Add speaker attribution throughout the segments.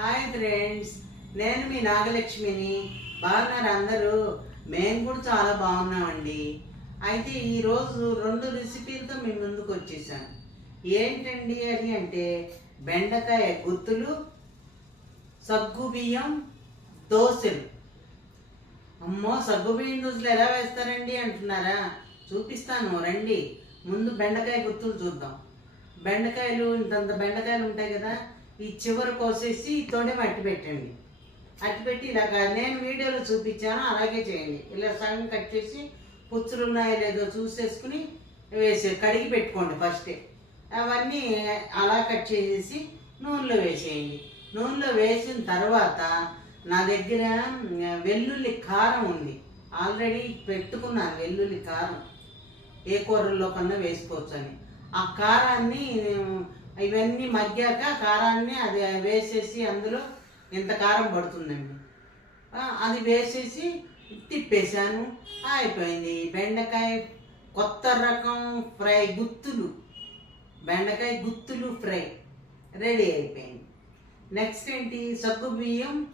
Speaker 1: Hi friends నేను మీ నాగలక్ష్మిని. బాగున్నారు అందరూ? మేము కూడా చాలా బాగున్నామండి. అయితే ఈరోజు రెండు రెసిపీలతో మీ ముందుకు వచ్చేసాను. ఏంటండి అని అంటే బెండకాయ గుత్తులు సగ్గు బియ్యం దోశలు. అమ్మో సగ్గు బియ్యం దోశలు ఎలా వేస్తారండి అంటున్నారా? చూపిస్తాను రండి. ముందు బెండకాయ గుత్తులు చూద్దాం. బెండకాయలు ఇంతంత బెండకాయలు ఉంటాయి కదా ఈ చివరి కోసేసి తోడే అట్టి పెట్టండి. అట్టి పెట్టి ఇలాగ నేను వీడియోలో చూపించాను అలాగే చేయండి. ఇలా సగం కట్ చేసి పుచ్చులు ఉన్నాయో లేదో చూసేసుకుని వేసే కడిగి పెట్టుకోండి ఫస్టే అవన్నీ అలా కట్ చేసేసి నూనెలో వేసేయండి. నూనెలో వేసిన తర్వాత నా దగ్గర వెల్లుల్లి కారం ఉంది. ఆల్రెడీ పెట్టుకున్నాను వెల్లుల్లి కారం. ఏ కూరల్లో కన్నా వేసుకోవచ్చు అని ఆ కారాన్ని ఇవన్నీ మగ్గాక కారాన్ని అది వేసేసి అందులో ఇంత కారం పడుతుందండి. అది వేసేసి తిప్పేశాను. అయిపోయింది బెండకాయ కొత్త రకం ఫ్రై గుత్తులు. బెండకాయ గుత్తులు ఫ్రై. రెడీ అయిపోయింది. నెక్స్ట్ ఏంటి? సగ్గు బియ్యం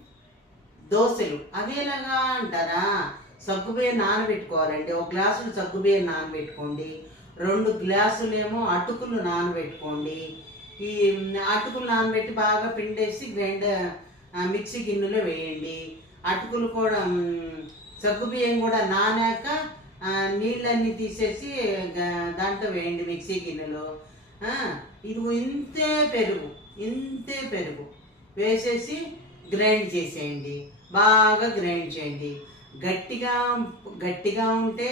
Speaker 1: దోశలు. అవి ఎలాగా అంటారా? సగ్గు బియ్యం నానబెట్టుకోవాలండి. ఒక గ్లాసులు సగ్గు బియ్యం నానబెట్టుకోండి. రెండు గ్లాసులేమో అటుకులు నానబెట్టుకోండి. ఈ అటుకులు నానబెట్టి బాగా పిండేసి గ్రైండర్ మిక్సీ గిన్నెలో వేయండి. అటుకులు కూడా సగ్గుబియ్యం కూడా నానాక నీళ్ళన్నీ తీసేసి దాంట్లో వేయండి మిక్సీ గిన్నెలో. ఇది ఇంతే పెరుగు ఇంతే పెరుగు. వేసేసి గ్రైండ్ చేసేయండి. బాగా గ్రైండ్ చేయండి. గట్టిగా గట్టిగా ఉంటే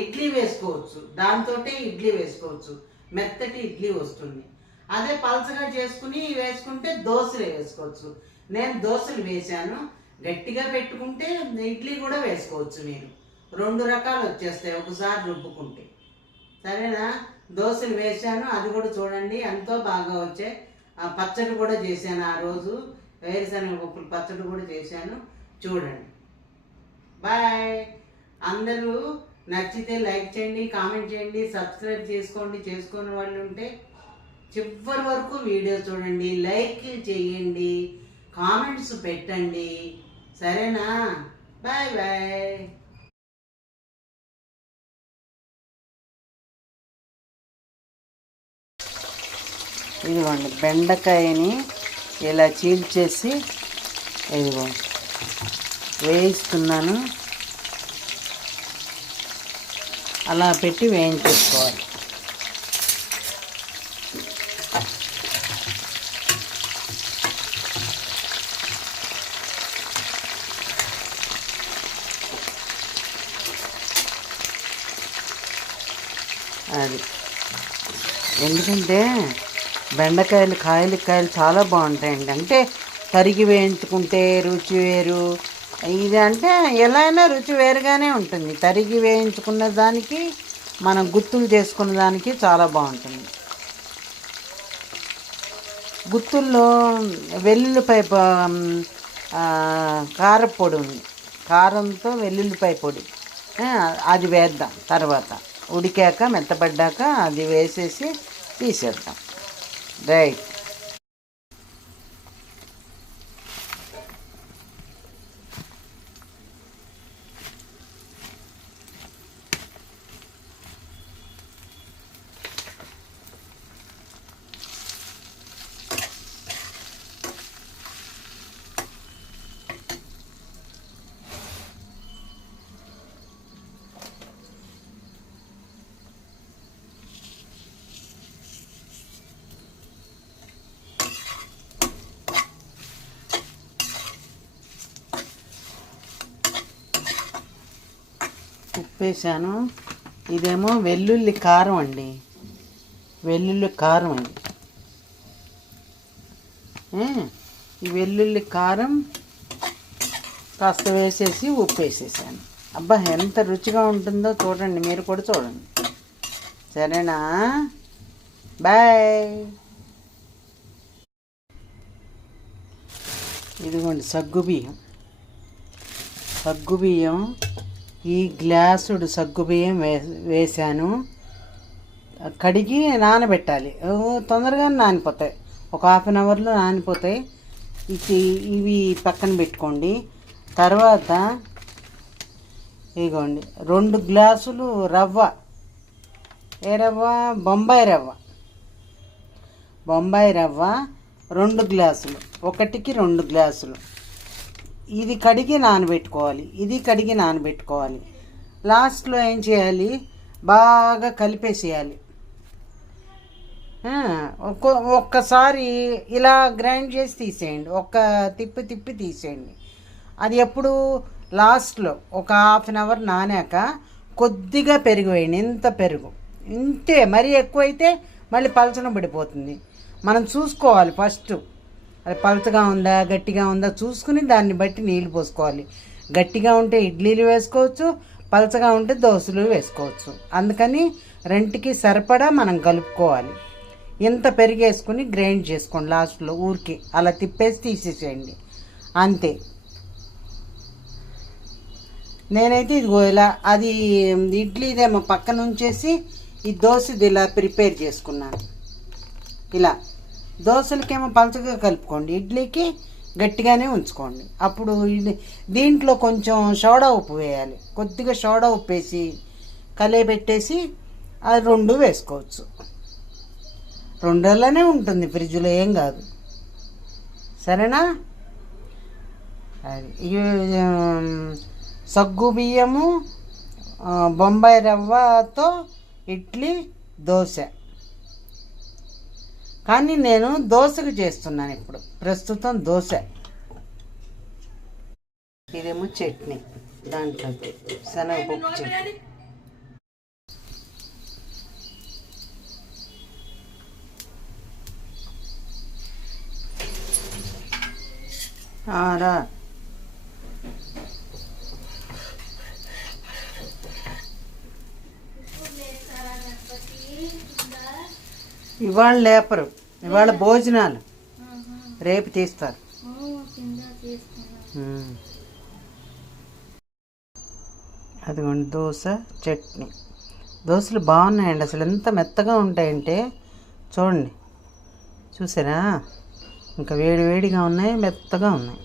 Speaker 1: ఇడ్లీ వేసుకోవచ్చు. దాంతో ఇడ్లీ వేసుకోవచ్చు. మెత్తటి ఇడ్లీ వస్తుంది. అదే పలసగా చేసుకుని వేసుకుంటే దోశలు వేసుకోవచ్చు. నేను దోశలు వేశాను. గట్టిగా పెట్టుకుంటే ఇడ్లీ కూడా వేసుకోవచ్చు మీరు రెండు రకాలు వచ్చేస్తాయి ఒకసారి రుబ్బుకుంటే. సరేనా? దోశలు వేశాను. అది కూడా చూడండి ఎంతో బాగా వచ్చాయి. పచ్చడి కూడా చేశాను ఆ రోజు. వేరుశనగ పప్పులు పచ్చడి కూడా చేశాను. చూడండి. బాయ్. అందరూ నచ్చితే లైక్ చేయండి కామెంట్ చేయండి సబ్స్క్రైబ్ చేసుకోండి చేసుకునే వాళ్ళు ఉంటే చివరి వరకు వీడియో చూడండి లైక్ చేయండి కామెంట్స్ పెట్టండి. సరేనా? Bye bye. ఇదిగోండి బెండకాయని ఇలా చీల్చేసి ఇదిగో వేయిస్తున్నాను. అలా పెట్టి వేయించేసుకోవాలి. అది. ఎందుకంటే బెండకాయలు కాయలు కాయలు చాలా బాగుంటాయండి. అంటే తరిగి వేయించుకుంటే రుచి వేరు ఇది అంటే ఎలా అయినా రుచి వేరుగానే ఉంటుంది. తరిగి వేయించుకున్న దానికి మనం గుత్తులు చేసుకున్న దానికి చాలా బాగుంటుంది. గుత్తుల్లో వెల్లుల్లిపాయ కారపొడి ఉంది. కారంతో వెల్లుల్లిపాయ పొడి. అది వేద్దాం తర్వాత. ఉడికాక మెత్తపడ్డాక అది వేసేసి తీసేద్దాం. రైట్. ఉప్పేసాను ఇదేమో వెల్లుల్లి కారం అండి. వెల్లుల్లి కారం అండి. ఈ వెల్లుల్లి కారం కాస్త వేసేసి ఉప్పు వేసేసాను. అబ్బా ఎంత రుచిగా ఉంటుందో చూడండి మీరు కూడా చూడండి. సరేనా? బాయ్. ఇదిగోండి సగ్గుబియ్యం. సగ్గుబియ్యం ఈ గ్లాసుడు సగ్గుబియ్యం వే వేశాను. కడిగి నానబెట్టాలి. తొందరగా నానిపోతాయి. ఒక హాఫ్ అన్ అవర్లో నానిపోతాయి. ఇది ఇవి పక్కన పెట్టుకోండి. తర్వాత ఇగోండి. రెండు గ్లాసులు రవ్వ. ఏ రవ్వ? బొంబాయి రవ్వ. బొంబాయి రవ్వ రెండు గ్లాసులు. ఒకటికి రెండు గ్లాసులు. ఇది కడిగి నానబెట్టుకోవాలి ఇది కడిగి నానబెట్టుకోవాలి. లాస్ట్లో ఏం చేయాలి? బాగా కలిపేసేయాలి. ఒక్కసారి ఇలా గ్రైండ్ చేసి తీసేయండి. ఒక్క తిప్పి తిప్పి తీసేయండి. అది ఎప్పుడు? లాస్ట్లో ఒక హాఫ్ అన్ అవర్ నానాక కొద్దిగా పెరుగు వేయండి. ఇంత పెరుగు. ఇంతే మరీ ఎక్కువైతే మళ్ళీ పలచన పడిపోతుంది. మనం చూసుకోవాలి ఫస్ట్. అది పలచగా ఉందా గట్టిగా ఉందా చూసుకుని దాన్ని బట్టి నీళ్ళు పోసుకోవాలి. గట్టిగా ఉంటే ఇడ్లీలు వేసుకోవచ్చు పలచగా ఉంటే దోశలు వేసుకోవచ్చు. అందుకని రెంటికి సరిపడా మనం కలుపుకోవాలి. ఇంత పెరిగేసుకుని గ్రైండ్ చేసుకోండి లాస్ట్లో ఊరికి. అలా తిప్పేసి తీసేసేయండి. అంతే. నేనైతే ఇదిగో ఇలా అది ఇడ్లీదేమో పక్కన ఉంచేసి ఈ దోశది ఇలా ప్రిపేర్ చేసుకున్నాను. ఇలా. దోశలకేమో పలచగా కలుపుకోండి ఇడ్లీకి గట్టిగానే ఉంచుకోండి. అప్పుడు ఇది దీంట్లో కొంచెం సోడా ఉప్పు వేయాలి. కొద్దిగా సోడా ఉప్పు వేసి కలియబెట్టేసి అది రెండు వేసుకోవచ్చు. రెండేళ్ళనే ఉంటుంది ఫ్రిడ్జ్లో ఏం కాదు. సరేనా? అది సగ్గు బియ్యము బొంబాయి రవ్వతో ఇడ్లీ దోశ. కానీ నేను దోశకు చేస్తున్నాను ఇప్పుడు. ప్రస్తుతం దోశ. ఇదేమో చట్నీ. దాంట్లోకి శనగపప్పు చట్నీ. ఆరా. ఇవాళ లేపరు. ఇవాళ భోజనాలు. రేపు తీస్తారు. అదిగోండి దోశ చట్నీ. దోశలు బాగున్నాయండి. అసలు ఎంత మెత్తగా ఉంటాయంటే చూడండి. చూసారా? ఇంకా వేడి వేడిగా ఉన్నాయి మెత్తగా ఉన్నాయి.